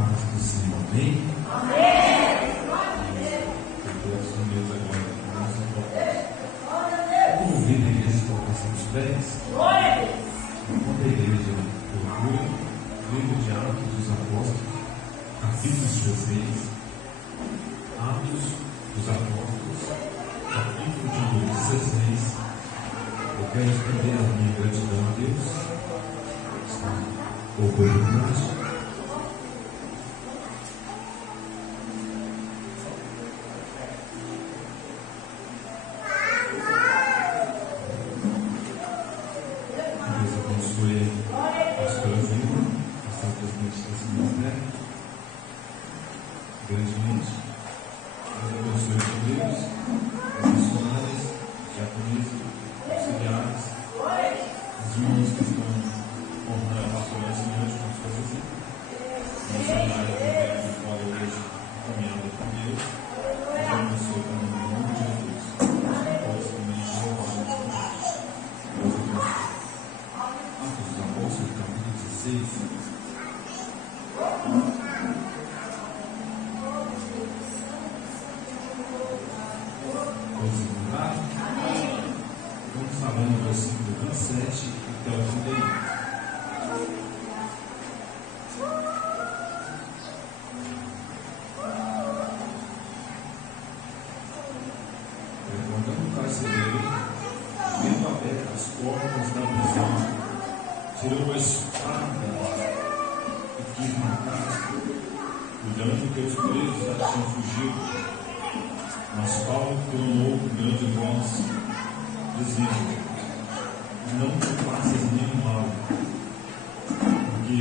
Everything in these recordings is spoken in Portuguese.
paz do Senhor. Amém? Amém. Eu estou meus agora. Vamos ouvir a igreja colocação dos pés. Quando a igreja procura, livro de Atos dos Apóstolos, capítulo 16, Atos dos Apóstolos, capítulo de número 16. Eu quero estender a minha gratidão a Deus, oportunidade. Deus abençoe a pastora Vilma, pastor presidente desse ministério, grandemente. Deus abençoe os obreiros, os missionários, diaconistas, auxiliares, os irmãos que estão honrando a pastorança de hoje com suas visitas, missionários que de fora da igreja caminhando com Deus. Deus abençoe também o nome de Jesus. Todos também que honram a Deus. Deus abençoe. Atos dos Apóstolos, capítulo 16. Todos encontraram? Vamos falando do versículo 27 até o 31. Levantando o carcereiro, vendo abertas as portas da prisão, tirou a espada e quis matar, cuidando que os presos já tinham fugido. Mas Paulo clamou com grande voz, dizendo: não te faças nenhum mal, porque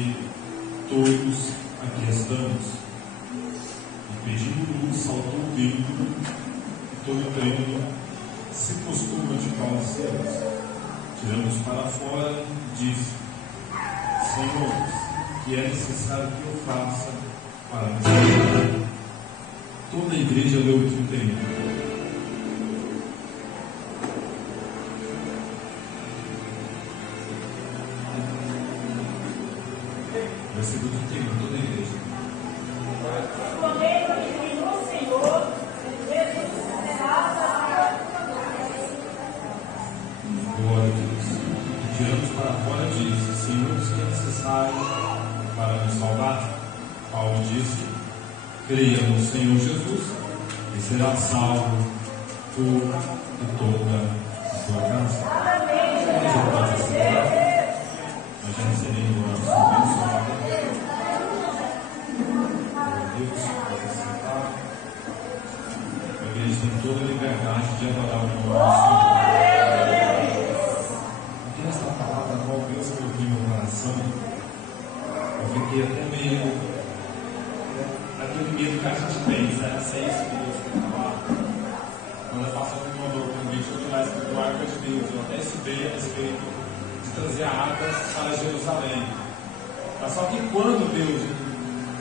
todos aqui estamos. E pedindo luz, saltou dentro, e todo trêmulo se costuma de Paulo e Silas. Tiramos para fora e disse: Senhores, que é necessário que eu faça para me salvar? Toda a igreja leu o 31. Versículo 31, toda a igreja. Glória a Deus. E tiramos para fora e disse: Senhores, que é necessário para nos salvar? Paulo disse: creia no Senhor Jesus e será salvo tu e toda a tua casa. Você pode aceitar? Nós já recebemos oração abençoada. Deus pode aceitar. A igreja tem toda a liberdade de adorar o nome do Senhor. Aqui nesta palavra, a qual Deus ouviu meu coração, eu fiquei até meio aquele medo que a gente tem, será se é isso que Deus quer falar? Quando a pastora me mandou o convite de tirar esse do arca de Deus, eu até estudei a respeito de trazer a arca para Jerusalém. Mas só que quando Deus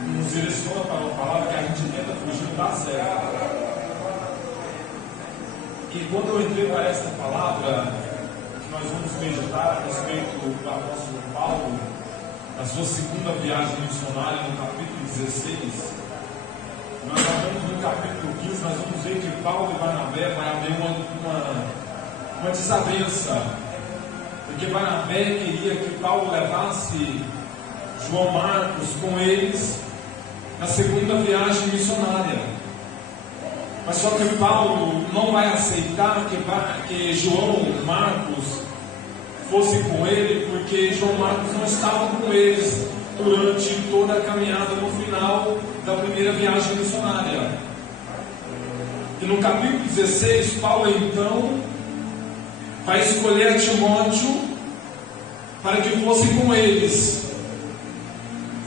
nos direciona para uma palavra que a gente tenta fugir, não dá certo. E quando eu entrei para esta palavra, que nós vamos meditar a respeito do apóstolo Paulo, na sua segunda viagem missionária, no capítulo 16, nós vamos no capítulo 15, nós vamos ver que Paulo e Barnabé vai haver uma desavença, porque Barnabé queria que Paulo levasse João Marcos com eles na segunda viagem missionária, mas só que Paulo não vai aceitar que João Marcos fosse com ele, porque João Marcos não estava com eles durante toda a caminhada no final da primeira viagem missionária. E no capítulo 16, Paulo então vai escolher Timóteo para que fosse com eles.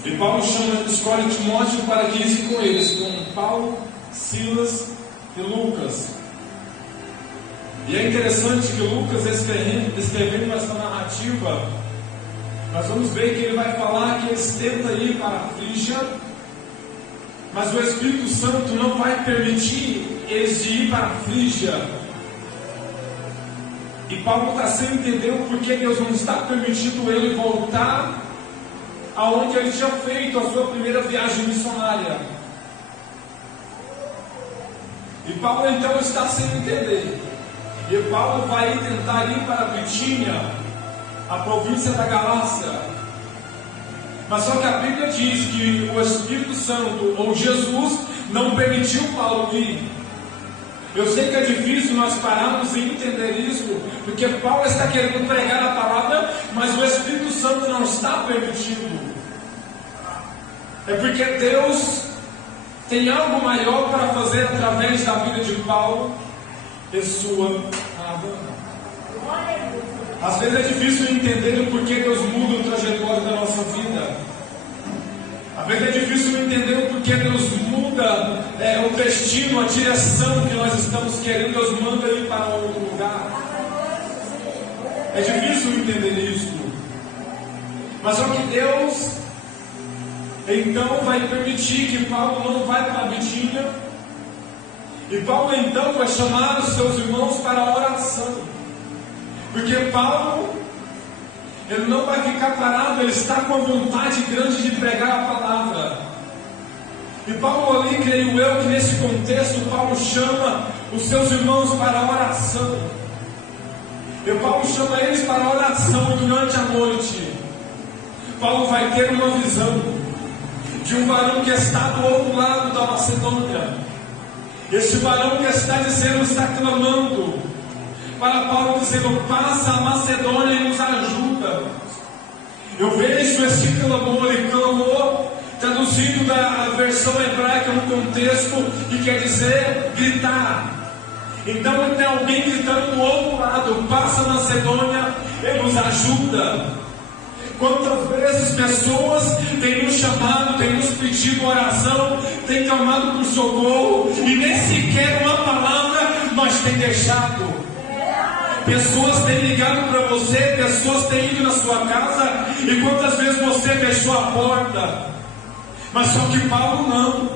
E Paulo escolhe Timóteo para que fosse com eles, com Paulo, Silas e Lucas. E é interessante que Lucas, escrevendo essa narrativa, nós vamos ver que ele vai falar que eles tentam ir para a Frígia, mas o Espírito Santo não vai permitir eles de ir para a Frígia. E Paulo está sem entender o porquê Deus não está permitindo ele voltar aonde ele tinha feito a sua primeira viagem missionária. E Paulo então está sem entender. E Paulo vai tentar ir para Bitínia, a província da Galácia. Mas só que a Bíblia diz que o Espírito Santo, ou Jesus, não permitiu Paulo ir. Eu sei que é difícil nós pararmos e entender isso, porque Paulo está querendo pregar a palavra, mas o Espírito Santo não está permitindo. É porque Deus tem algo maior para fazer através da vida de Paulo e sua caravana. Às vezes é difícil entender o porquê Deus muda a trajetória da nossa vida. Às vezes é difícil entender o porquê Deus muda o destino, a direção que nós estamos querendo. Deus manda ir para outro lugar. É difícil entender isso. Mas só que Deus então vai permitir que Paulo não vá para a Bitínia. E Paulo então vai chamar os seus irmãos para a oração. Porque Paulo, ele não vai ficar parado, ele está com a vontade grande de pregar a palavra. E Paulo ali, creio eu, que nesse contexto, Paulo chama os seus irmãos para a oração. E Paulo chama eles para a oração, e durante a noite, Paulo vai ter uma visão de um varão que está do outro lado da Macedônia. Este varão que está dizendo, está clamando para Paulo, dizendo: passa a Macedônia e nos ajuda. Eu vejo esse clamor, e clamor, traduzido da versão hebraica no contexto, que quer dizer gritar. Então tem alguém gritando do outro lado: passa a Macedônia e nos ajuda. Quantas vezes pessoas têm nos chamado, têm nos pedido oração, têm clamado por socorro, e nem sequer uma palavra nós temos deixado. Pessoas têm ligado para você, pessoas têm ido na sua casa, e quantas vezes você fechou a porta. Mas só que Paulo não.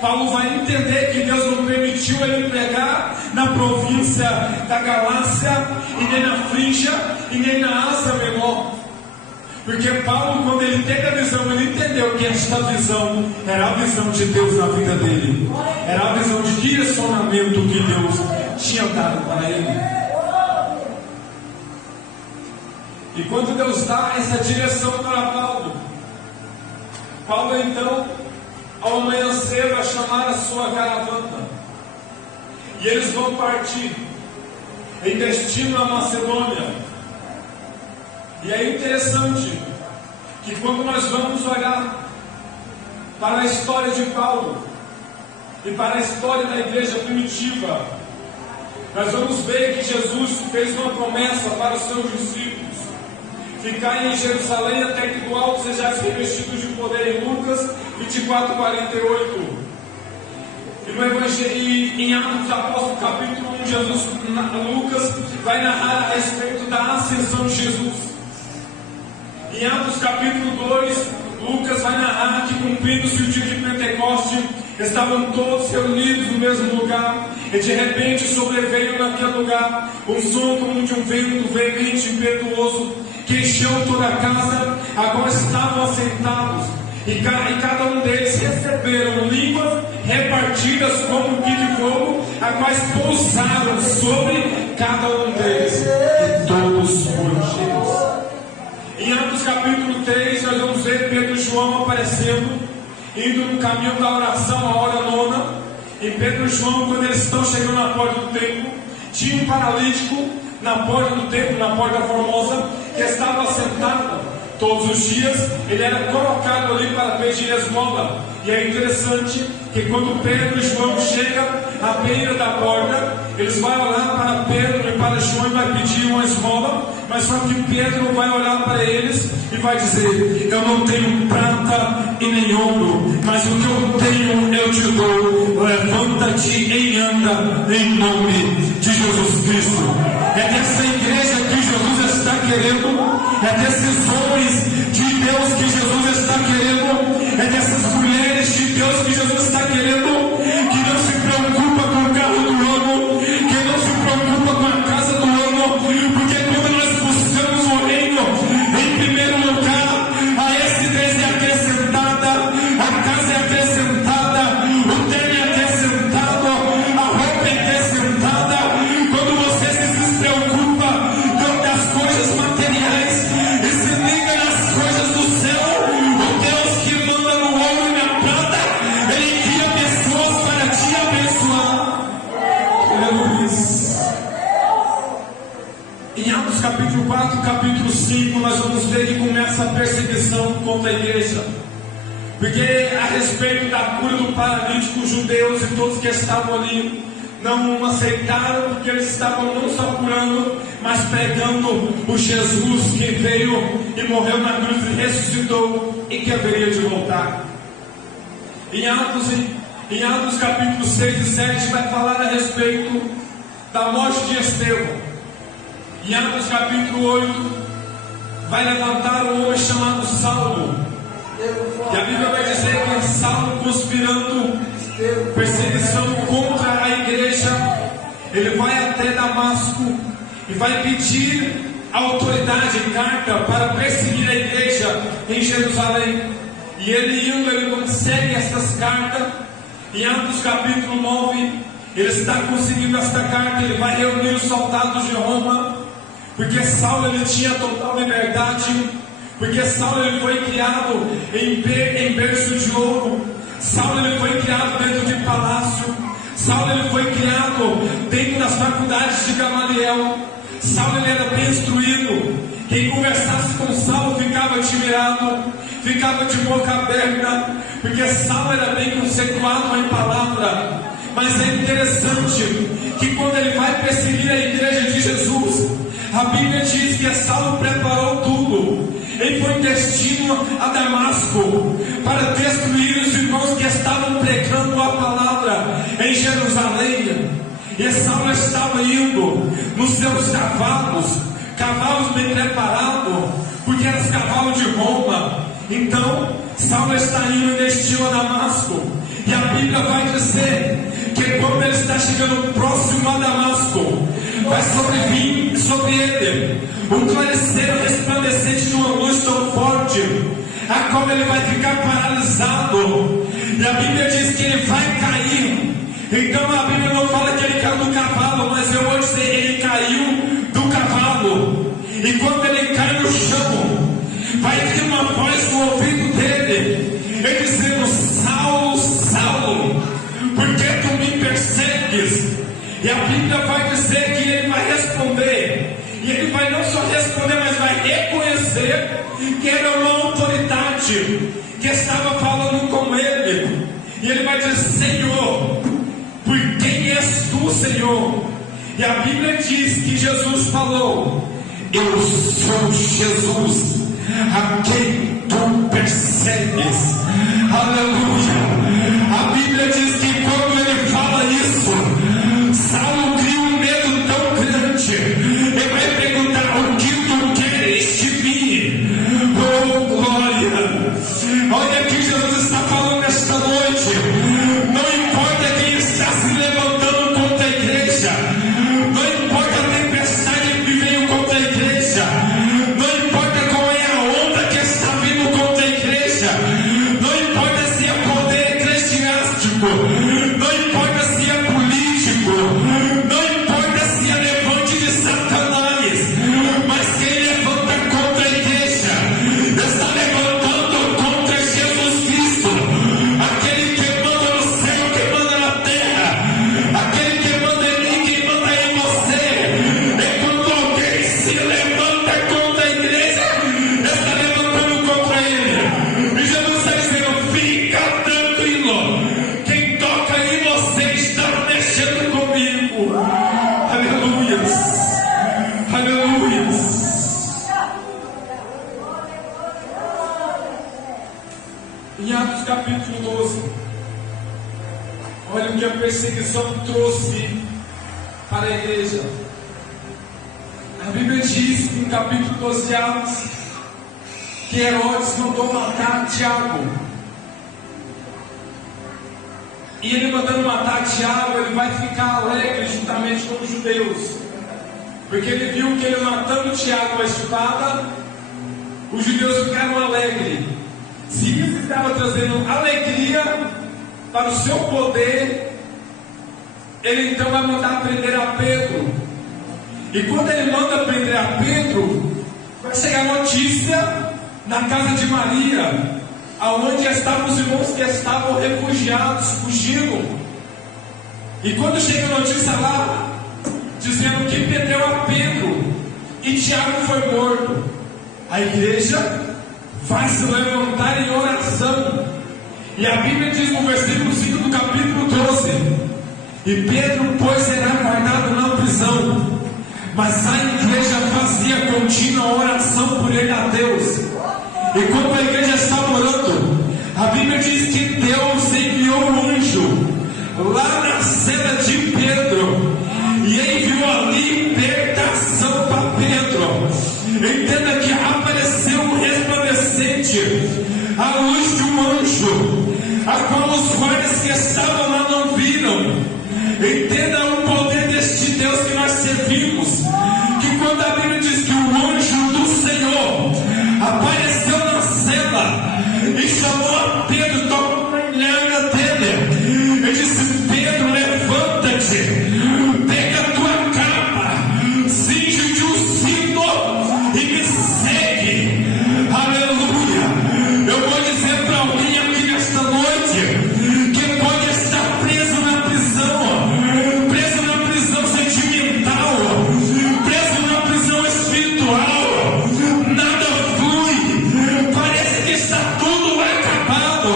Paulo vai entender que Deus não permitiu ele pregar na província da Galácia, e nem na Frígia, e nem na Ásia Menor. Porque Paulo, quando ele teve a visão, ele entendeu que esta visão era a visão de Deus na vida dele. Era a visão de direcionamento que Deus tinha dado para ele. E quando Deus dá essa direção para Paulo, Paulo então, ao amanhecer, vai chamar a sua caravana. E eles vão partir em destino à Macedônia. E é interessante que quando nós vamos olhar para a história de Paulo e para a história da igreja primitiva, nós vamos ver que Jesus fez uma promessa para os seus discípulos: ficar em Jerusalém até que do alto sejais revestidos de poder, em Lucas 24:48. E no Evangelho, em Atos dos Apóstolos, capítulo 1, Lucas vai narrar a respeito da ascensão de Jesus. Em Atos capítulo 2, Lucas vai narrar que, cumprindo-se o dia de Pentecoste, estavam todos reunidos no mesmo lugar, e de repente sobreveio naquele lugar um som como de um vento veemente e impetuoso, que encheu toda a casa a qual estavam assentados, e cada um deles receberam línguas repartidas como um pique de fogo, a quais pousaram sobre cada um deles, e todos foram cheios. Em Atos capítulo 3, nós vamos ver Pedro e João aparecendo, indo no caminho da oração, a hora nona. E Pedro e João, quando eles estão chegando na porta do templo, tinha um paralítico na porta do templo, na porta formosa, que estava sentado. Todos os dias ele era colocado ali para pedir esmola. E é interessante que quando Pedro e João chegam à beira da porta, eles vão olhar para Pedro e para João e vai pedir uma esmola. Mas só que Pedro vai olhar para eles e vai dizer: eu não tenho prata e nem ouro, mas o que eu tenho eu te dou. Levanta-te e anda em nome de Jesus Cristo. É dessa igreja que Jesus está querendo, é desses homens de Deus que Jesus está querendo, é dessas mulheres de Deus que Jesus está querendo, que não se preocupa com o carro do ano, que não se preocupa com a casa do ano, porque quando nós buscamos o reino em primeiro lugar, a esse Porque a respeito da cura do paralítico, os judeus e todos que estavam ali não aceitaram, porque eles estavam não só curando, mas pregando o Jesus que veio e morreu na cruz e ressuscitou e que haveria de voltar. Em Atos capítulo 6 e 7 vai falar a respeito da morte de Estevão. Em Atos capítulo 8 vai levantar um homem chamado Saulo. E a Bíblia vai dizer que Saulo, conspirando perseguição contra a igreja, ele vai até Damasco e vai pedir autoridade e carta para perseguir a igreja em Jerusalém. E ele consegue essas cartas. Em Atos capítulo 9, ele está conseguindo esta carta. Ele vai reunir os soldados de Roma, porque Saulo ele tinha total liberdade, porque Saulo ele foi criado em berço de ouro. Saulo ele foi criado dentro de palácio. Saulo ele foi criado dentro das faculdades de Gamaliel. Saulo ele era bem instruído. Quem conversasse com Saulo ficava admirado, ficava de boca aberta, porque Saulo era bem conceituado em palavra. Mas é interessante que quando ele vai perseguir a igreja de Jesus, a Bíblia diz que Saulo preparou tudo. Ele foi destino a Damasco para destruir os irmãos que estavam pregando a palavra em Jerusalém. E Saulo estava indo nos seus cavalos bem preparados, porque eram os cavalos de Roma. Então Saulo está indo em destino a Damasco. E a Bíblia vai dizer que quando ele está chegando próximo a Damasco, vai sobrevir sobre ele um clarecer resplandecente de uma luz tão forte, a qual ele vai ficar paralisado. E a Bíblia diz que ele vai cair. Então a Bíblia não fala que ele caiu do cavalo, mas eu vou dizer, ele caiu do cavalo. E quando ele cai no chão, vai ter uma voz no ouvido dele, ele dizendo: Saulo, Saulo, por que tu me persegues? E a Bíblia vai dizer que ele vai responder. E ele vai não só responder, mas vai reconhecer que era uma autoridade que estava falando com ele. E ele vai dizer: Senhor, por quem és tu, Senhor? E a Bíblia diz que Jesus falou: eu sou Jesus, a quem tu persegues. Aleluia. A Bíblia diz que quando ele fala isso, Saulo cria um medo tão grande. Ele vai perguntar: o que tu queres de mim? Oh, glória! Olha que Jesus está falando esta noite. Não importa quem está se levantando contra a igreja, não importa a tempestade que veio contra a igreja, não importa qual é a onda que está vindo contra a igreja, não importa se é poder eclesiástico, não importa se é político, não importa se é levante de Satanás, mas quem levanta contra a igreja está levantando contra Jesus Cristo, aquele que manda no céu, que manda na terra, aquele que manda em mim, que manda em você. E quando alguém se levanta contra a igreja, está levantando contra ele. E Jesus está dizendo: fica tranquilo, quem toca em você está mexendo comigo. Aleluias, aleluias. Em Atos capítulo 12, olha o que a perseguição trouxe para a igreja. A Bíblia diz em capítulo 12 de Atos que Herodes mandou matar Tiago. E ele mandando matar Tiago, ele vai ficar alegre juntamente com os judeus, porque ele viu que ele matando Tiago a espada, os judeus ficaram alegres. Se isso estava trazendo alegria para o seu poder, ele então vai mandar prender a Pedro. E quando ele manda prender a Pedro, vai chegar notícia na casa de Maria, aonde estavam os irmãos que estavam refugiados, fugindo. E quando chega a notícia lá, dizendo que prendeu a Pedro e Tiago foi morto, a igreja vai se levantar em oração E a Bíblia diz no versículo 5 do capítulo 12: e Pedro, pois, será guardado na prisão, mas a igreja fazia contínua oração por ele a Deus. E quando a igreja estava orando, a Bíblia diz que Deus enviou um anjo lá na cela de Pedro e enviou ali libertação para Pedro. Entenda que apareceu um resplandecente, a luz de um anjo, a qual os guardas que estavam lá não viram. Entenda o poder deste Deus que nós servimos, que quando a Bíblia diz que o anjo do Senhor apareceu na cela e chamou a Pedro, tocou na ilhanga dele, ele disse: Pedro, levanta-te, pega a tua capa, cinge-te um cinto e me segue. Aleluia. Eu vou dizer para alguém aqui nesta noite que pode estar preso na prisão sentimental, preso na prisão espiritual, nada flui, parece que está tudo acabado,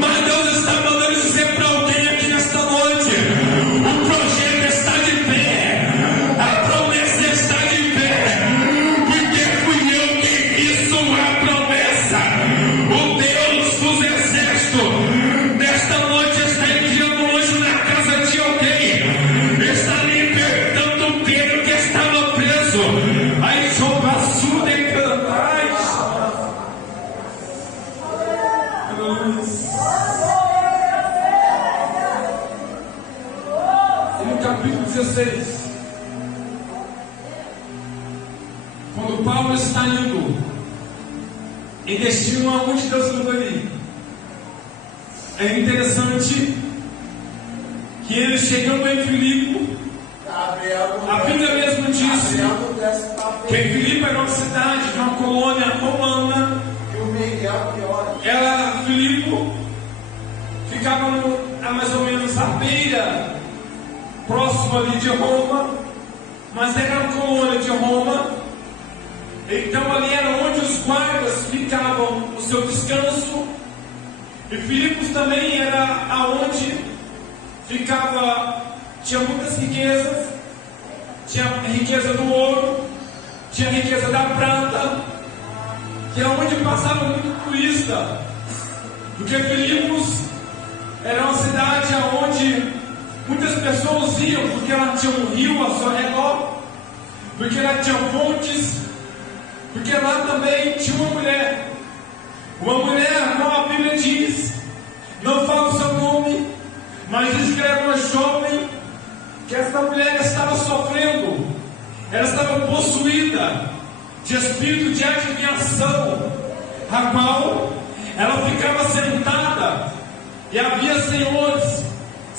mas Deus está mandando dizer para alguém aqui nesta noite: o projeto está de pé, a promessa está de pé, porque fui eu quem fiz a promessa. O Deus dos exércitos nesta noite está enviando um anjo na casa de alguém, está libertando Pedro que estava preso. Aí sopa surda e cantais. E no capítulo 16, quando Paulo está indo em destino aonde Deus levaria, é interessante que ele chegando em Filipe, a Bíblia mesmo diz que Filipe era uma cidade de uma colônia romana. Filipe ficava a mais ou menos à beira, próximo ali de Roma, mas era uma colônia de Roma. Então ali era onde os guardas ficavam o seu descanso. E Filipos também era aonde ficava, tinha muitas riquezas, tinha a riqueza do ouro, tinha a riqueza da prata, que é onde passava muito turista, porque Filipos era uma cidade onde muitas pessoas iam, porque ela tinha um rio ao seu redor, porque ela tinha fontes, porque lá também tinha uma mulher a qual a Bíblia diz, não fala o seu nome, mas diz que era uma jovem, que essa mulher estava sofrendo, ela estava possuída de espírito de adivinhação, a qual ela ficava sentada, e havia senhores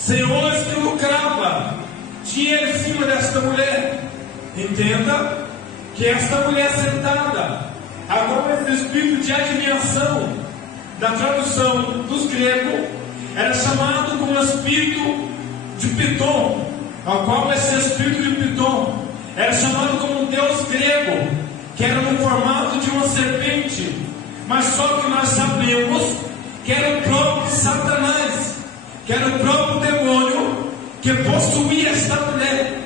que lucravam dinheiro em cima desta mulher. Entenda que esta mulher sentada, a qual esse espírito de adivinhação, da tradução dos gregos, era chamado como espírito de Piton, a qual esse espírito de Piton era chamado como um deus grego, que era no formato de uma serpente, mas só que nós sabemos que era o próprio Satanás, que era o próprio demônio que possuía esta mulher.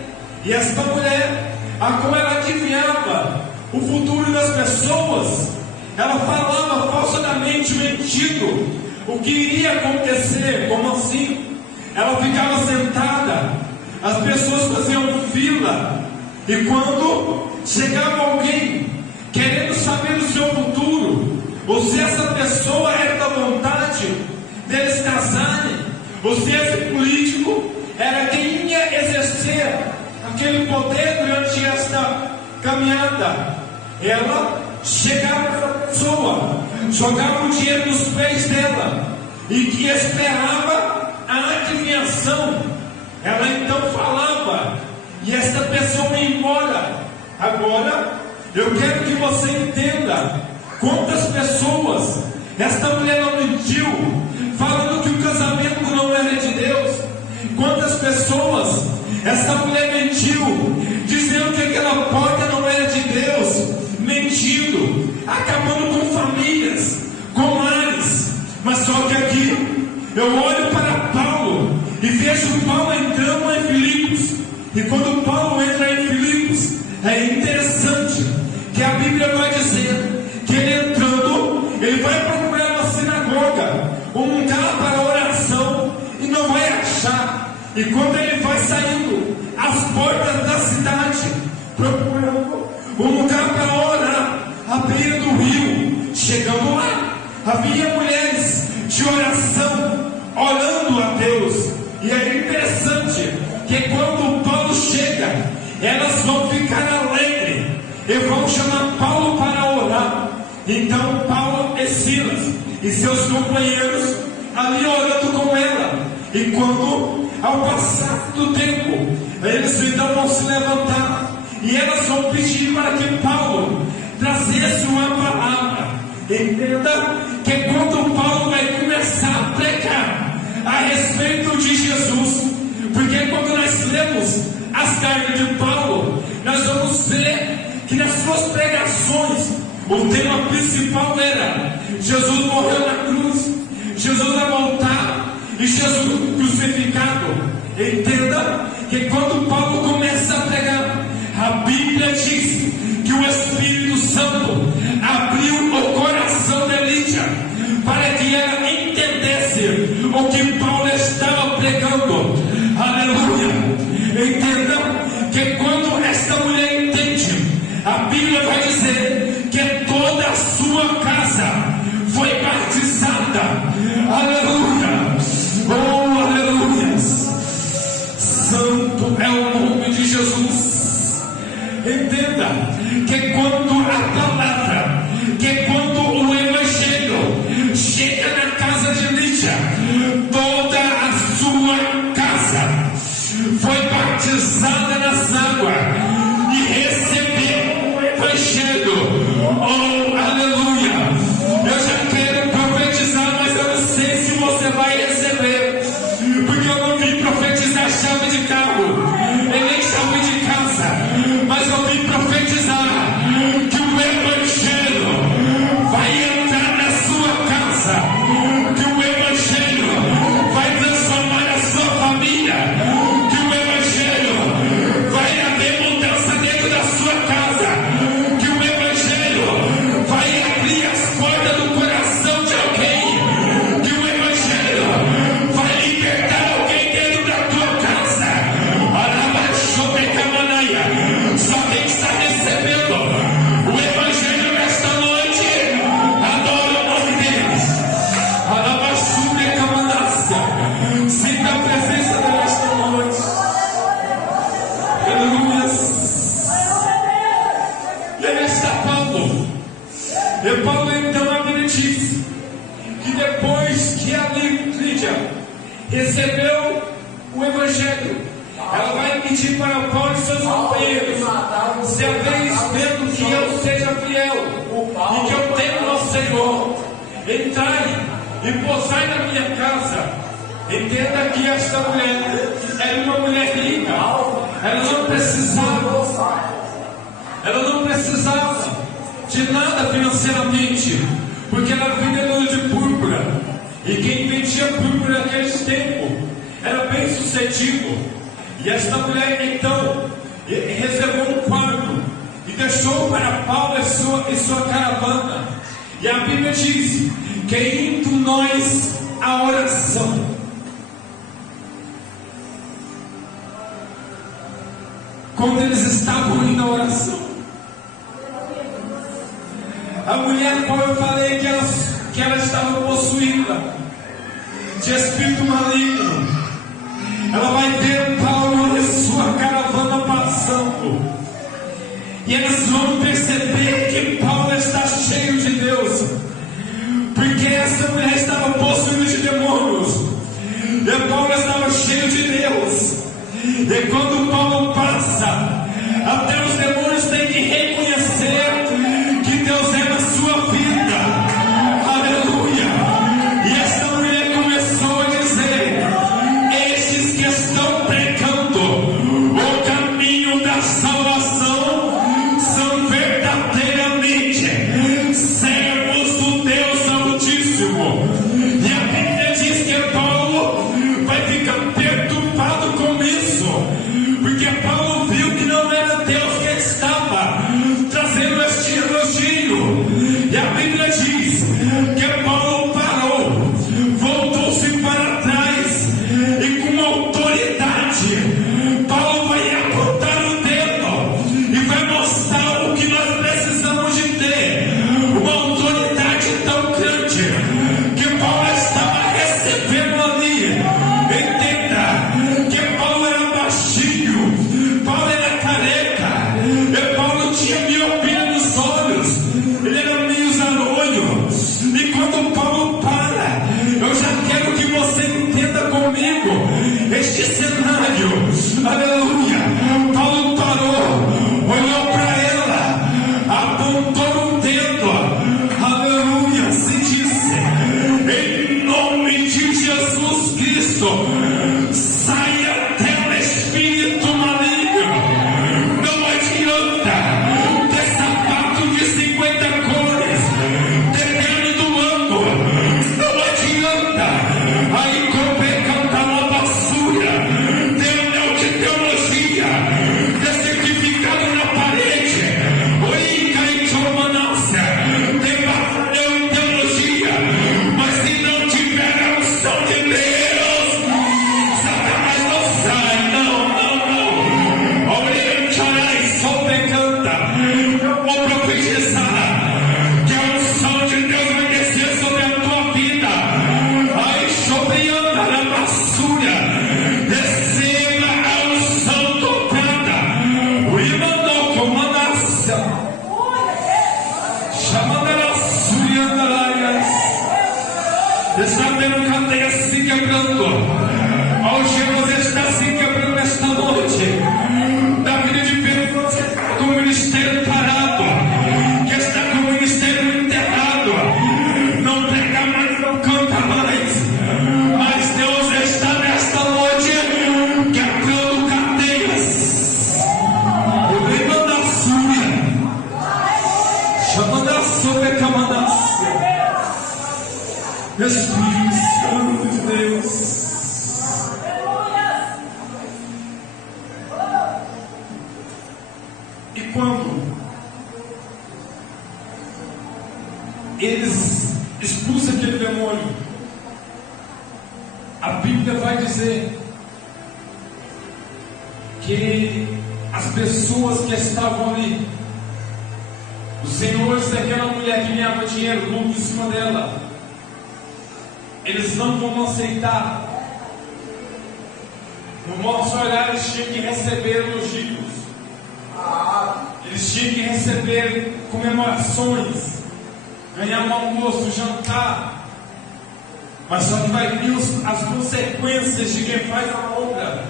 E esta mulher, a qual ela adivinhava o futuro das pessoas, ela falava falsamente, mentindo o que iria acontecer. Como assim? Ela ficava sentada, as pessoas faziam fila, e quando chegava alguém querendo saber do seu futuro, ou se essa pessoa era da vontade deles casarem, ou se esse político era quem ia exercer aquele poder durante esta caminhada, ela chegava essa pessoa, jogava o dinheiro nos pés dela e que esperava a adivinhação. Ela então falava e esta pessoa ia embora. Agora eu quero que você entenda quantas pessoas esta mulher não mentiu, falando que o casamento não era de Deus. Quantas pessoas esta mulher mentiu, dizendo que aquela porta não era de Deus, mentindo, acabando com famílias, com lares, Mas só que aqui eu olho para Paulo e vejo Paulo entrando em Filipos. E quando Paulo entra em Filipos, é interessante que a Bíblia vai dizer que ele entrando, ele vai procurar uma sinagoga, um lugar para oração, e não vai achar. E quando ele vai saindo às portas da cidade, procurando um lugar para orar, à beira do rio, chegando lá, havia mulheres de oração, orando a Deus. E é interessante que quando Paulo chega, elas vão ficar alegres e vão chamar Paulo para orar. Então Paulo e Silas e seus companheiros ali orando com ela. E quando, ao passar do tempo, eles então vão se levantar e elas vão pedir para que Paulo trazesse uma palavra. Entenda que quando Paulo vai começar a pregar a respeito de Jesus, porque quando nós lemos as cartas de Paulo, nós vamos ver que nas suas pregações o tema principal era: Jesus morreu na cruz, Jesus vai voltar e Jesus crucificado. Entenda que quando Paulo começa a pregar, a Bíblia diz que o Espírito Santo abriu o coração de Lídia para que ela entendesse o que Paulo estava pregando. Aleluia! Entenda que quando esta mulher entende, a Bíblia vai dizer que toda a sua casa foi batizada. Aleluia! Oh, aleluia! Santo é o nome de Jesus. Entenda que quando a palavra, que quando o Evangelho chega na casa de Lídia, toda a sua casa foi batizada nas águas e recebeu o Evangelho. Oh, aleluia! Eu já quero profetizar, mas eu não sei se você vai receber, porque eu não vim profetizar chave de carro e nem chave de casa, mas eu vim profetizar que o Evangelho vai entrar na sua casa, que o Evangelho vai transformar a sua família, que o Evangelho vai haver mudança dentro da sua casa, que o Evangelho vai abrir as portas do coração de alguém, que o Evangelho vai libertar alguém dentro da tua casa. Só quem está recebendo o Evangelho nesta noite, adora o nome deles. Sinta a presença dele nesta noite. Aleluia. E aí está Paulo. E Paulo então a Bíblia diz que depois que a Lídia recebeu o Evangelho, ela vai pedir para Paulo e seus companheiros: se haveis vendo que eu seja fiel e que eu temo ao Senhor, entrai e posai na minha casa. Entenda que esta mulher era uma mulher rica. Ela não precisava de nada financeiramente, porque ela vendedora de púrpura, e quem vendia púrpura naqueles tempos era bem sucedido. E esta mulher então reservou um quarto e deixou para Paulo e sua caravana. E a Bíblia diz que indo nós à oração, quando eles estavam indo à oração, a mulher, como eu falei, que ela estava possuída de espírito maligno, ela vai ver Paulo e sua caravana passando, e eles vão perceber que Paulo está cheio de Deus, porque essa mulher estava possuída de demônios, e Paulo estava cheio de Deus. E quando Paulo passa, até os demônios têm que reconhecer que Deus é na sua vida. Aleluia! E esta mulher começou a dizer: estes que estão pregando o caminho da salvação são verdadeiramente servos do Deus Altíssimo. anda. Aí canta uma basura. Tem anel de teologia certificado na parede. Oi, caichomanácia. Tem batalhão em teologia. Mas se não tiver a unção de Deus, Satanás não sai. Não. Orientará e sobrecanta. Eu vou profetizar que a unção de Deus vai descer sobre a tua vida. Aí sobre a basura. Receba a unção tocada. O irmão comandação. Chamando a basura andalaias. Está vendo cadeia se quebrando. Hoje você está se quebrando nesta noite. Da vida de Pedro, você está com o ministério parado. Que está com o ministério enterrado. Não prega mais, não canta mais. Mas Deus está nesta noite quebrando cadeias. O reino da súria. Chamando a sobrecamandácia. Espírito Santo de Deus. E quando eles expulsam aquele demônio, a Bíblia vai dizer que as pessoas que estavam ali, os senhores daquela mulher que ganhava dinheiro, lucro em cima dela, eles não vão aceitar. No nosso olhar, eles tinham que receber elogios. Eles tinham que receber comemorações, ganhar um almoço, jantar. Mas só que vai vir as consequências de quem faz a obra.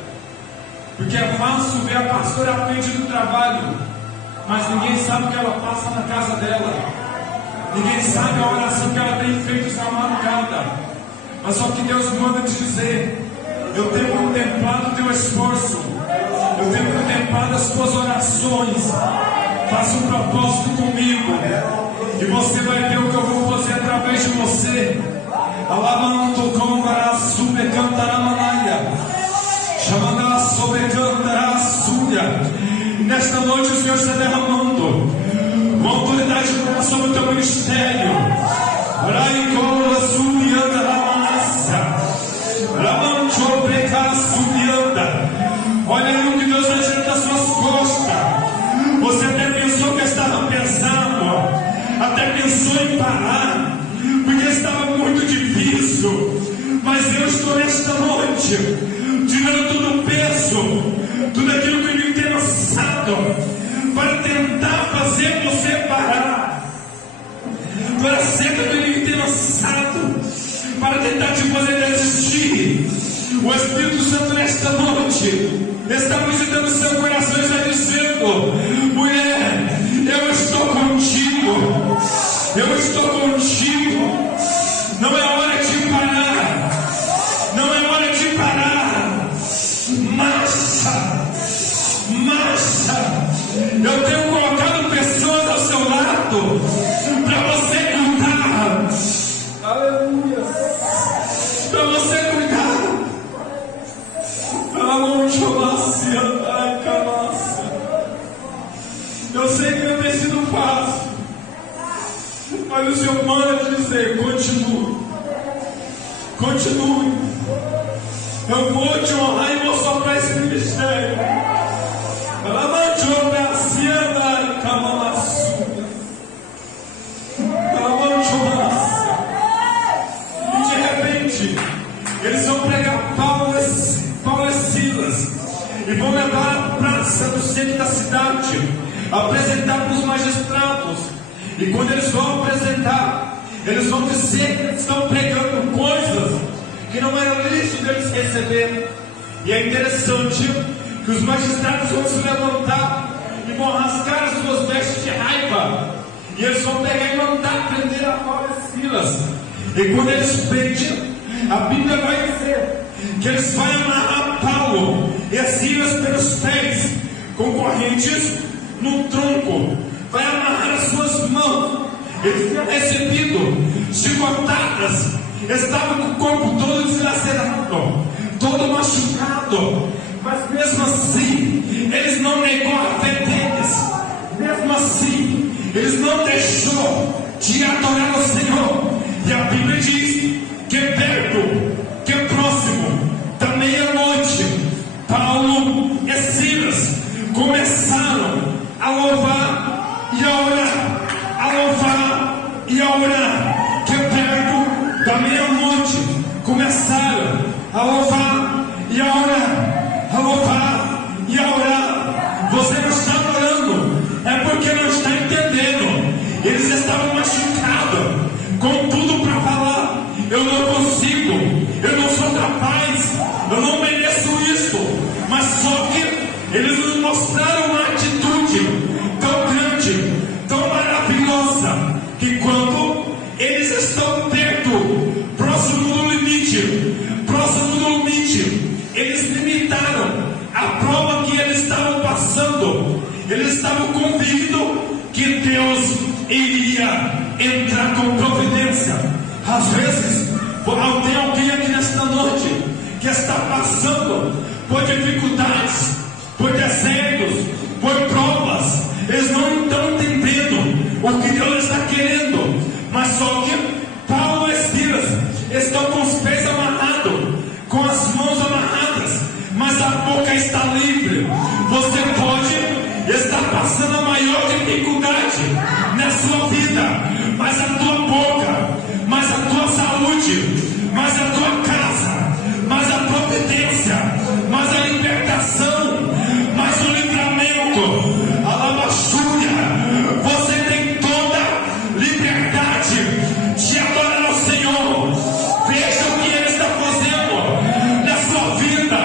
Porque é fácil ver a pastora à frente do trabalho, mas ninguém sabe o que ela passa na casa dela. Ninguém sabe a oração que ela tem feito na madrugada. Mas só que Deus manda te dizer: eu tenho contemplado o teu esforço, eu tenho contemplado as tuas orações. Faça um propósito comigo, e você vai ver o que eu vou fazer através de você. Alabanto como Baraçube cantará manaia, chamando a sobrecantará a súria. Nesta noite o Senhor está derramando uma autoridade sobre o teu ministério. Raicola subianda la massa, ramancho preca subianda. Olha aí o que Deus vai dizer das suas costas. Você até pensou que estava pesado, até pensou em parar, porque estava muito difícil. Mas eu estou nesta noite tirando todo o peso, tudo aquilo que eu tenho lançado para tentar fazer você parar, para ser também eu tenho lançado para tentar te fazer desistir. O Espírito Santo nesta noite está visitando seu coração e está dizendo: mulher, eu estou contigo, eu estou contigo. Não é hora de parar, não é hora de parar. Marcha, marcha. Eu tenho colocado pessoas ao seu lado para você cuidar. Aleluia. Para você cuidar. Eu sei que não tem sido fácil, mas o Senhor manda dizer: continue, continue. Eu vou te honrar e vou soprar esse ministério. E de repente eles vão pregar Paulo e Silas e vão levar a praça do centro da cidade, apresentar para os magistrados. E quando eles vão apresentar, eles vão dizer que eles estão pregando coisas que não era lícito deles receber. E é interessante que os magistrados vão se levantar e vão rasgar as suas vestes de raiva, e eles vão pegar e mandar prender a Paulo e Silas. E quando eles prendem, a Bíblia vai dizer que eles vão amarrar Paulo e Silas pelos pés com correntes no tronco, vai amarrar as suas mãos. Eles tinham recebido chicotadas estavam com o corpo todo dilacerado, todo machucado, mas mesmo assim, eles não negou a fé deles, mesmo assim, eles não deixou de adorar o Senhor. E a Bíblia diz que perto, que próximo da meia-noite, Paulo e Silas começaram a louvar e a orar, a louvar e a orar, que perto da meia-noite começaram a louvar e a orar, a louvar e a orar. Você não está orando, é porque não está entendendo. Eles estavam machucados, com tudo para falar. Eu não consigo, eu não sou capaz, eu não mereço isso. Mas só que eles nos mostraram uma atitude tão grande, tão maravilhosa, que quando eles estão perto, próximo do limite, eles limitaram a prova que eles estavam passando. Eles estavam convictos que Deus iria entrar com providência. Às vezes, tem alguém aqui nesta noite que está passando por dificuldades, por desertos, por provas. Eles não estão entendendo o que Deus está querendo, mas só que Paulo e Silas estão com os pés amarrados, com as mãos amarradas, mas a boca está livre. Você pode estar passando a maior dificuldade na sua vida, mas a tua boca, mas a tua saúde, mas a tua casa, mas a providência, mas a libertação, mas o livramento, a lavachúria, você tem toda liberdade de adorar o Senhor. Veja o que Ele está fazendo na sua vida,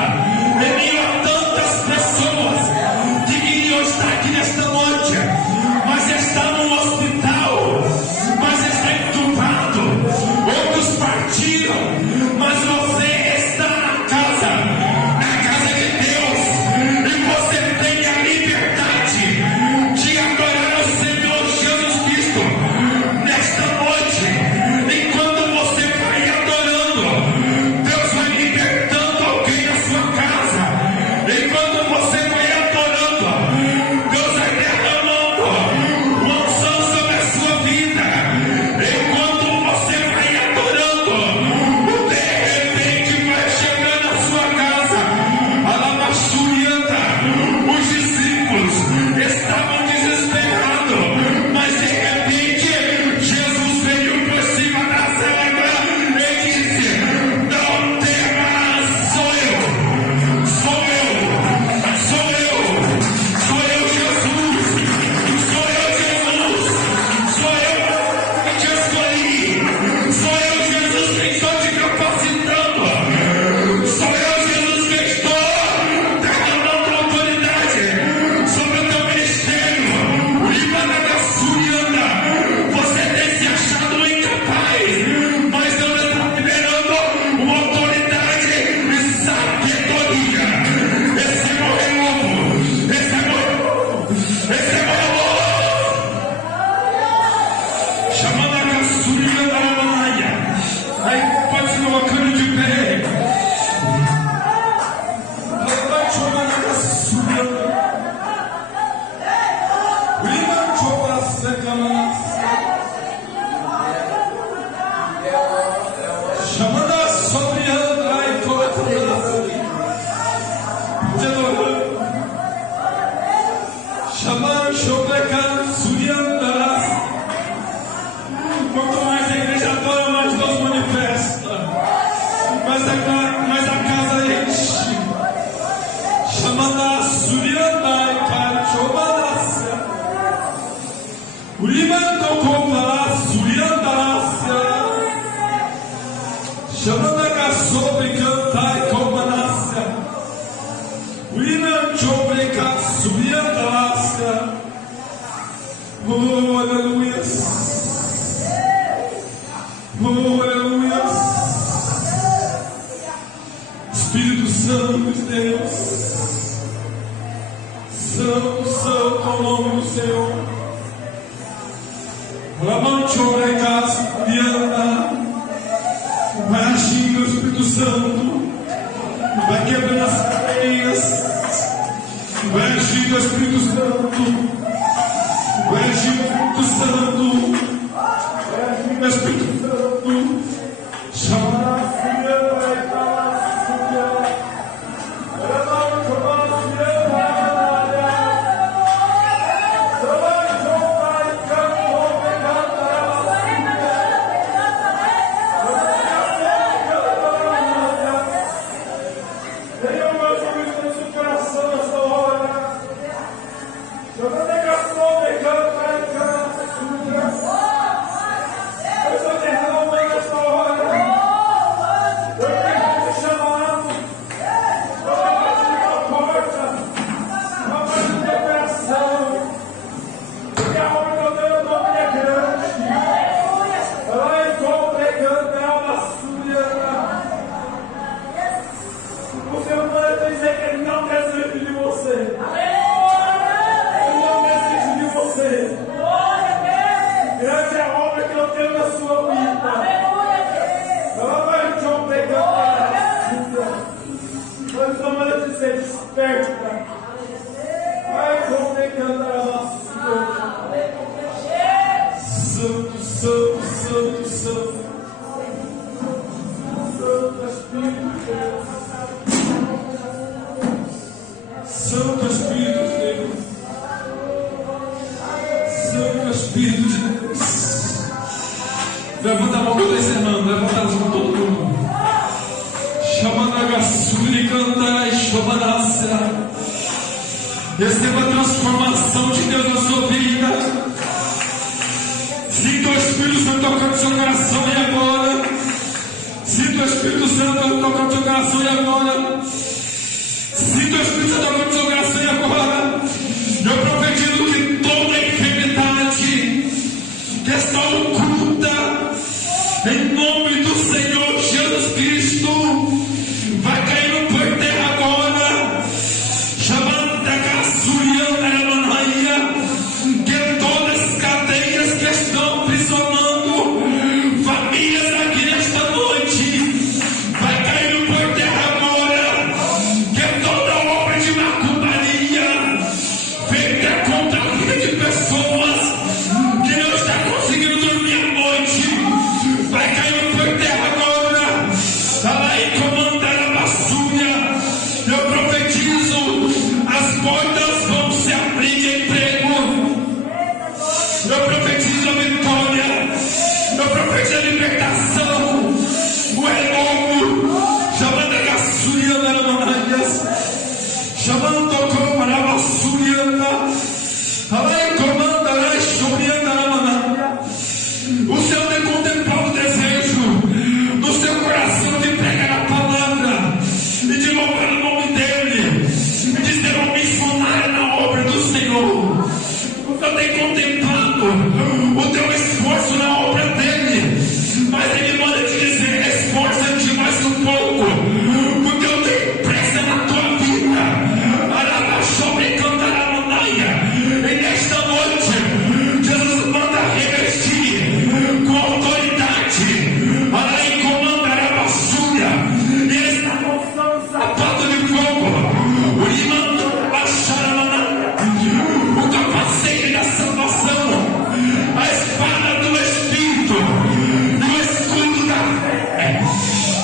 em meio a tantas pessoas que queriam estar aqui nesta noite, mas está no hospital, mas está entubado, outros partiram, mas você está na casa de Deus, e você tem a liberdade de adorar o Senhor Jesus Cristo nesta noite. E quando você vai adorando, Deus vai libertando alguém na sua casa. E quando você vai adorando, Deus vai derramando uma unção sobre a sua vida. E quando você vai adorando, de repente vai chegando à sua casa a lavachurianda. Os discípulos estavam desesperados, mas de repente Jesus veio por cima da célula e disse: não temas, sou eu, sou eu, sou eu, sou eu Jesus, sou eu Jesus, sou eu que te escolhi, sou eu Jesus que estou te capacitando, sou eu Jesus que estou dando autoridade sobre o teu ministério. Livra da Surianda, você tem se achado incapaz, mas Deus está liberando uma autoridade e sabedoria. Esse é meu novo, esse é meu novo. Chamando a Caçurianda da Maia. Aí pode se colocando de pé. Chamando a Caçurianda. Lima chopa secamanas. Chamando a Sobrianda e colocando. Chamando Chopeca Surianda. Quanto mais a igreja adora, mais Deus manifesta. Mas a casa enche. Chamando a Surianda e Cachobanácia. Urimando Copa Suriandácia. Chamando a Caçobre Canta e Comanácia. Urimando Chopeca Suriandácia. Oh, aleluia. Oh, aleluia. Espírito Santo de Deus, Santo, Santo ao nome do Senhor. Ramancho Recas Viana, Vai agindo, Espírito Santo. Vai quebrando as cadeias. Vai agindo, Espírito Santo. Vai agindo, Espírito Santo. Vai agindo, Espírito Santo. Chama a levanta a mão para dois irmãos, levanta as mãos todo mundo. Chamanagasuri cantai, Shobanasia. Receba a transformação de Deus na sua vida. Sinta o Espírito Santo tocando seu coração e agora. Sinta o Espírito Santo tocando seu coração e agora. Sinta o Espírito Santo tocando seu coração e agora. Eu profetizo que toda enfermidade que está oculta, em nome do Senhor Jesus Cristo, vai cair por terra agora. Chamando a Gassuriana e a Manaia, que todas as cadeias que estão aprisionando famílias aqui nesta noite, vai cair por terra agora. Que toda obra de macumbaria feita contra a vida de pessoas que não está conseguindo dormir à noite, vai cair por terra agora. Fala e comandar a basúria. Eu profetizo, as portas vão se abrir de emprego. Eu profetizo a vitória. Eu profetizo a libertação. O renovo. Chamando a Gassuriana na Manaias. Chamando como a Bassuriana. Fala e comanda a Shuriana na Manaia. O Senhor tem contemplado o desejo no seu coração de pregar a palavra e de louvar o nome dele e de ser um missionário na obra do Senhor. O Senhor tem contemplado o teu esforço na obra dele, mas ele manda te dizer: esforça-te mais um pouco, porque eu tenho pressa na tua vida. Arabachou e cantaramaia. E nesta noite Jesus manda revestir com autoridade. Aí comanda a basúria. E ele está com o sapato de fogo. O imã baixar a manada. O capacete da salvação. A espada do Espírito. E o escudo da fé.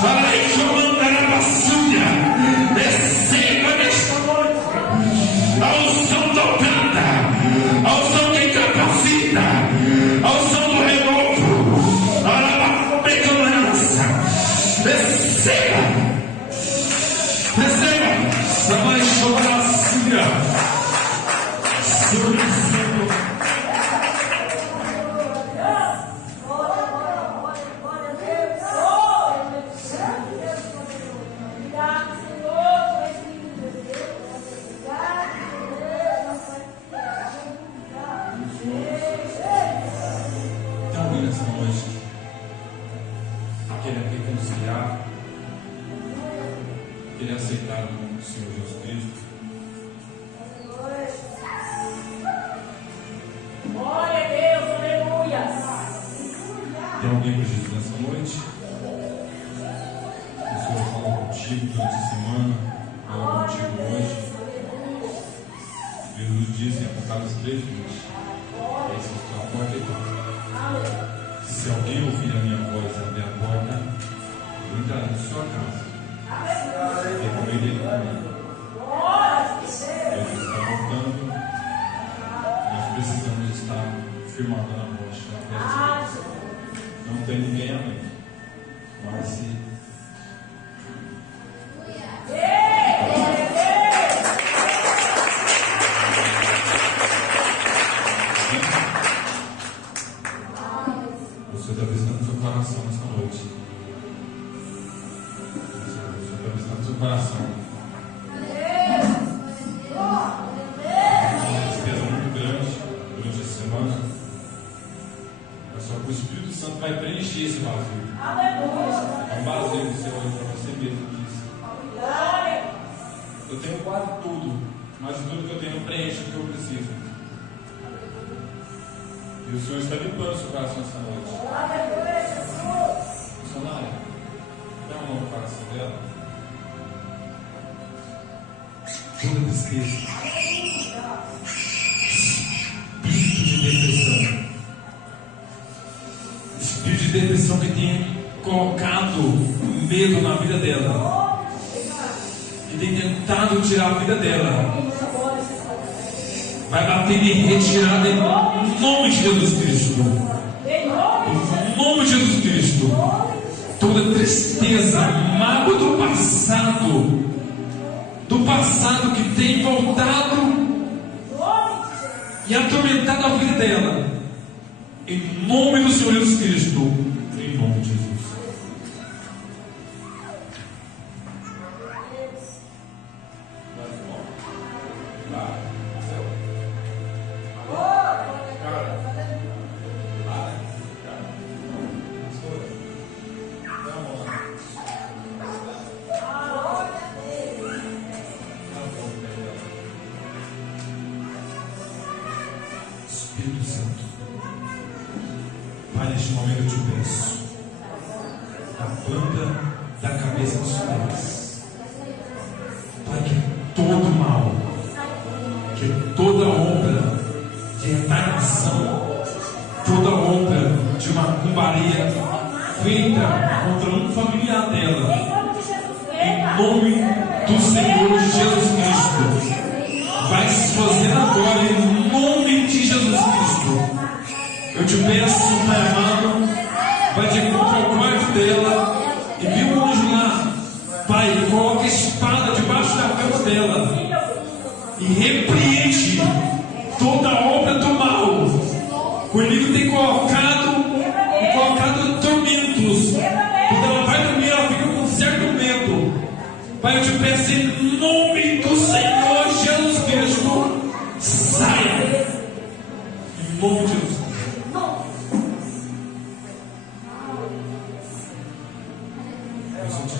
Aí comanda a basúria. Receba nesta noite a unção dobrada, a unção que capacita, a unção do renovo, a pecança. Receba, receba, Samai Shobarassia, Senhor Santo. Tem alguém nessa noite que quer reconciliar, quer aceitar o nome do Senhor Jesus Cristo? Glória a Deus, aleluia. Tem alguém para Jesus nessa noite? contigo durante a semana, fala contigo hoje. Jesus disse em Apocalipse 3:20: essa é a tua porta e porta. Se alguém ouvir a minha voz e abrir a porta, eu entrarei na sua casa. E comer dele comigo. Ele está voltando. Nós precisamos estar firmados na rocha. Não tem ninguém além. Mas se você está visitando seu coração nessa noite. Você está visitando seu coração. Uma tristeza muito grande durante essa semana. Mas só que o Espírito Santo vai preencher esse vazio. É um vazio que você olha para você mesmo e diz: eu tenho quase tudo, mas tudo que eu tenho preenche o que eu preciso. E o Senhor está limpando o seu coração essa noite. Missionária, dá uma mão no coração dela. Toda tristeza, espírito de depressão, espírito de depressão que tem colocado medo na vida dela, que tem tentado tirar a vida dela, vai bater em retirada em nome de Jesus Cristo. Em nome de Jesus Cristo. Toda tristeza, mágoa do passado que tem voltado e atormentado a vida dela, em nome do Senhor Jesus Cristo. Em nome de Jesus. Espírito Santo, Pai, neste momento eu te peço, da planta da cabeça dos pés, Pai, que todo mal, que toda obra de retaliação, toda obra de macumbaria feita contra um familiar dela, em nome do Senhor Jesus Cristo, vai se fazer agora em nome de Jesus Cristo. Eu te peço, Pai amado, vai de encontro ao quarto dela e viu um anjo lá, Pai, coloca a espada debaixo da cama dela e repreende toda a obra do mal. O inimigo tem colocado tormentos. Quando ela vai dormir, ela fica com certo medo. Pai, eu te peço em nome do Senhor Jesus Cristo, saia em nome de Jesus.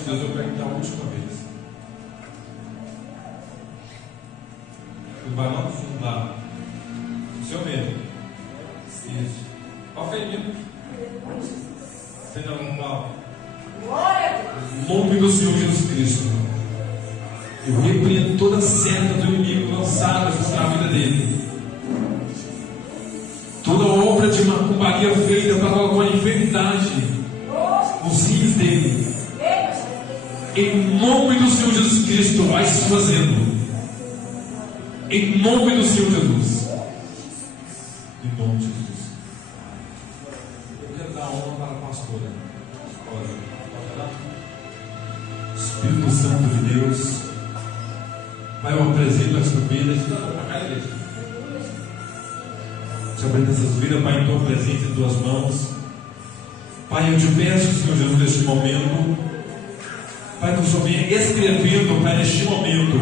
Deus, eu pergunto a última vez. Vai lá no fundo lá. O seu medo. Isso. Qual foi ele? Você não, Paulo. Em nome do Senhor Jesus Cristo, eu repreendo toda seta do inimigo lançada contra a vida dele. Toda obra de macumbaria feita para colocar uma enfermidade nos rins dele. Em nome do Senhor Jesus Cristo, vai se fazendo. Em nome do Senhor Jesus. Em nome de Jesus. Eu quero dar honra para a pastora. Espírito Santo de Deus, Pai, eu apresento essa vida. Te apresento essas vidas, Pai, em tua presença, em tuas mãos. Pai, eu te peço, Senhor Jesus, neste momento, Pai, que o Senhor venha escrevendo, Pai, neste momento,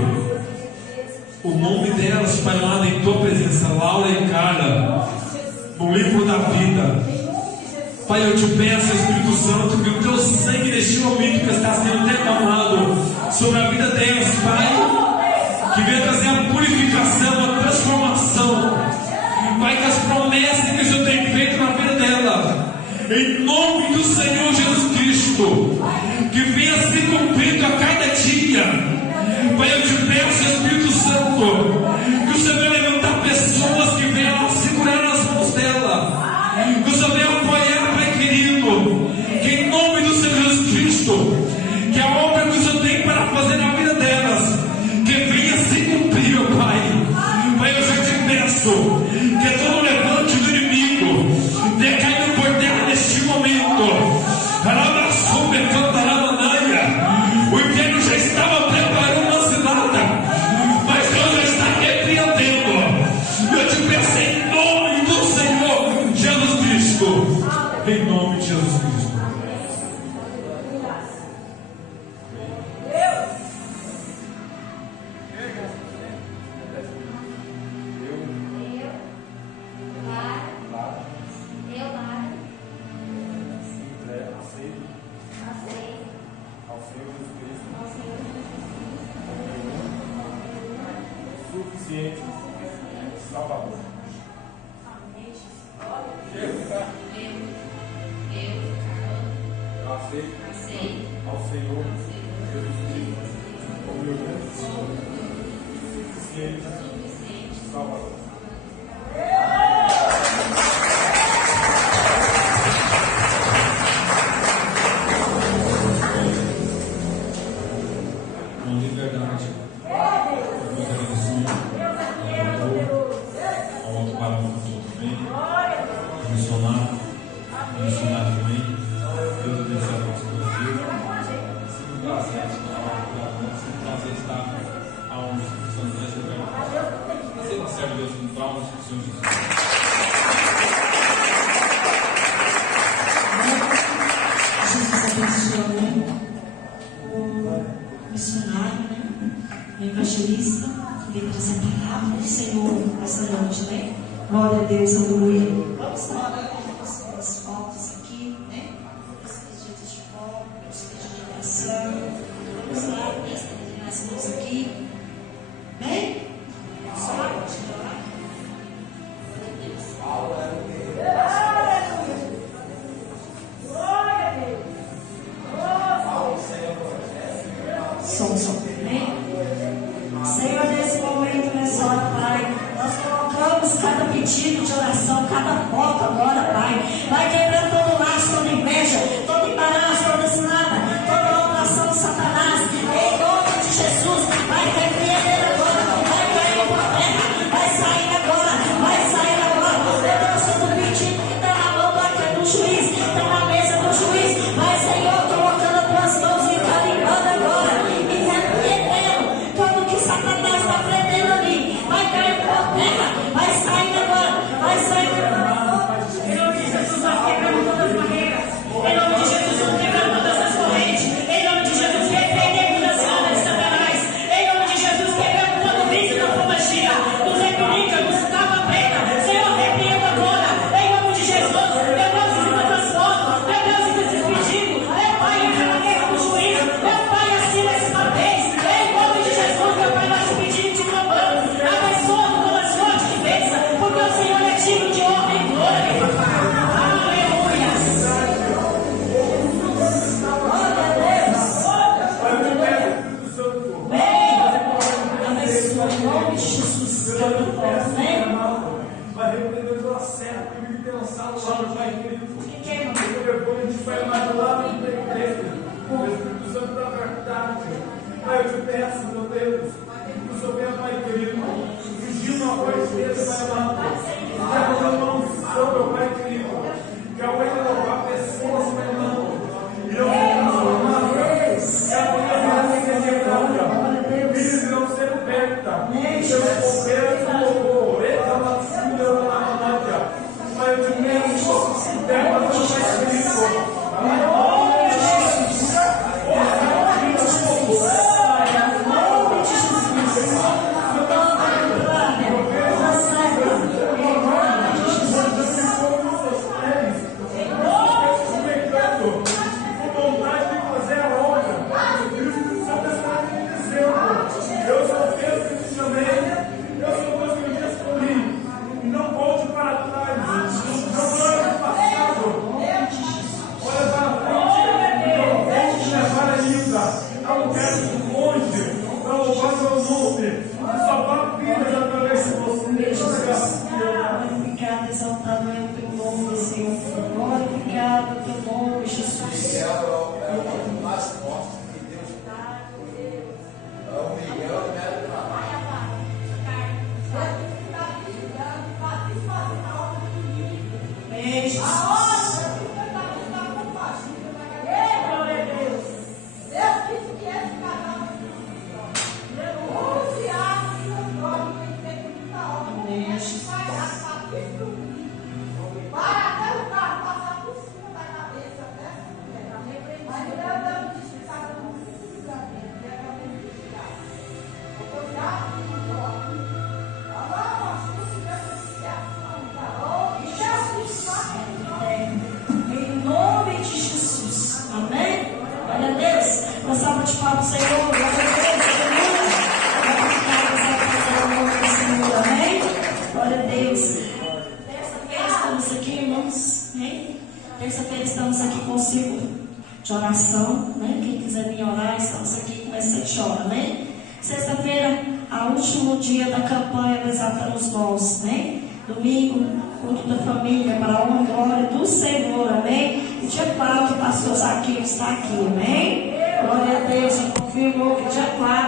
o nome delas, Pai, lá em tua presença, Laura e Carla, no livro da vida. Pai, eu te peço, Espírito Santo, que o teu sangue neste momento que está sendo derramado sobre a vida delas, Pai, que venha trazer a purificação, a transformação, Pai, que as promessas que o Senhor tem feito na vida dela, em nome do Senhor Jesus Cristo, que venha se cumprindo a cada dia Cristo, que todo levante do inimigo venha caindo por terra neste momento. O inferno já estava preparando uma cilada, mas Deus já está repreendendo. Eu te peço em nome do Senhor Jesus Cristo. Em nome de Jesus Cristo. Salvador. Eu aceito ao Senhor Jesus Cristo como meu Deus, suficiente, Salvador. Com liberdade, muito agradecimento ao alto parâmetro também, missionário também. Deus abençoe a nossa vida. Sempre um prazer estar aonde os cristãos recebem. Aceita serve a Deus com traumas do Senhor Jesus. Jesus abençoe o missionário, o evangelista, que veio trazer a palavra do Senhor essa noite, né? Glória a Deus, aleluia. Vamos falar as fotos aqui, né? Os pedidos de foto, os pedidos de oração. Vamos lá, estender as mãos aqui. Bem? Só continuar. Som. Senhor, nesse momento, nessa hora, Pai, nós colocamos cada pedido de oração, cada foto agora, Pai. Vai quebrando todo laço, toda inveja, todo embaraço, toda cilada, toda opressão de Satanás. Em nome de Jesus, vai repreender agora, vai cair por terra, vai sair agora. Meu Deus, todo pedido que está na mão do juiz, está na mesa do juiz. Vai, Senhor, colocando as tuas mãos e carimbando agora. Satanás está prendendo ali, vai cair por terra, vai sair agora. Em nome de Jesus, nós quebramos todas as barreiras. Em nome de Jesus, nós quebramos todas as correntes. Em nome de Jesus, repreendemos as obras de Satanás. Em nome de Jesus, quebramos todo vício da fumagia, nos equilibra, nos tapa preta. Senhor, repreenda agora. Em nome de Jesus, meu Deus, em cima das fotos, meu Deus, desses pedidos, meu Pai, entra na guerra do juiz, meu Pai, assina esses papéis. Em nome de Jesus, meu Pai, nós te pedimos e te clamamos. Abençoa toda a sorte de bênção, porque o Senhor é digno de honra e glória. Aleluia. Glória a Deus. Abençoa em nome de Jesus. Vai repreender toda a serra que me tem lançado lá no Pai querido. Depois a gente vai mais lá no igreja. O Espírito Santo da verdade. Pai, eu te peço, meu Deus, que o Senhor venha, Pai querido, pedindo uma voz dele, Pai amado. Já colocando uma unção, meu Pai querido, que ao renovar pessoas, Pai amado, e não transformar, que a tua vida quebrada, filhos irão ser liberta, seus poderes do louvor, Pai, eu te peço, pega a tua Pai querido. Glorificado, exaltado é o teu nome, Senhor. Glorificado é o teu nome, Jesus. É o mais forte que Deus dá. É o Miguel, né? para o Senhor. Glória a Deus, aleluia. Amém? Glória a Deus. Terça-feira estamos aqui, irmãos. Amém? Terça-feira estamos aqui com o ciclo de oração. Né? Quem quiser vir orar, estamos aqui com as 7 horas. Né? Sexta-feira, o último dia da campanha Desatando os Nós. Né? Domingo, culto da família, para a honra e glória do Senhor. Amém? E dia 4, o pastor Zaqueu está aqui. Amém? Glória a Deus. Eu confirmo que dia 4.